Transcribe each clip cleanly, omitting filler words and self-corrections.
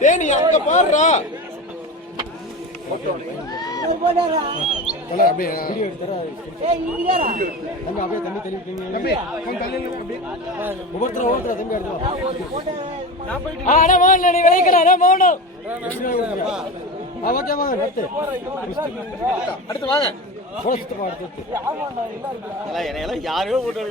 தேனி அங்க பாருடா. அடுத்து வாங்க. யாரையோ போட்டு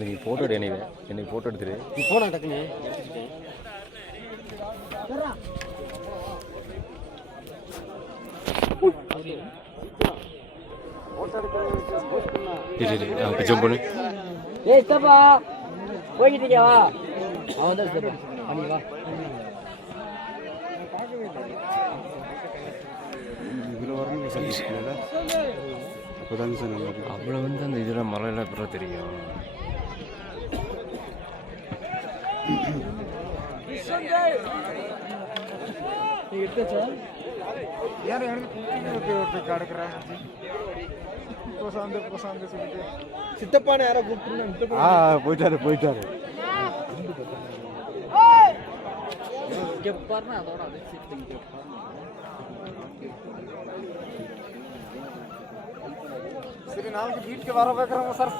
நீ போட்டோ எடு. என்னை போட்டோ எடுத்துரு. நீ போனா டக்குன்னு ஜம்ப் பண்ணு. ஏய் ஸ்டாப்பா போயிட்டீங்க வா. அவன் தான் ஸ்டாப் பண்ணி வா. அவ்வளோ வந்து அந்த இதெல்லாம் மலையெல்லாம் அப்புறம் தெரியும். சித்தப்பான யாரோ கூப்பிட்டு போயிட்டாரு சரி நாளைக்கு வீட்டுக்கு வர வைக்கிறோம் சார்.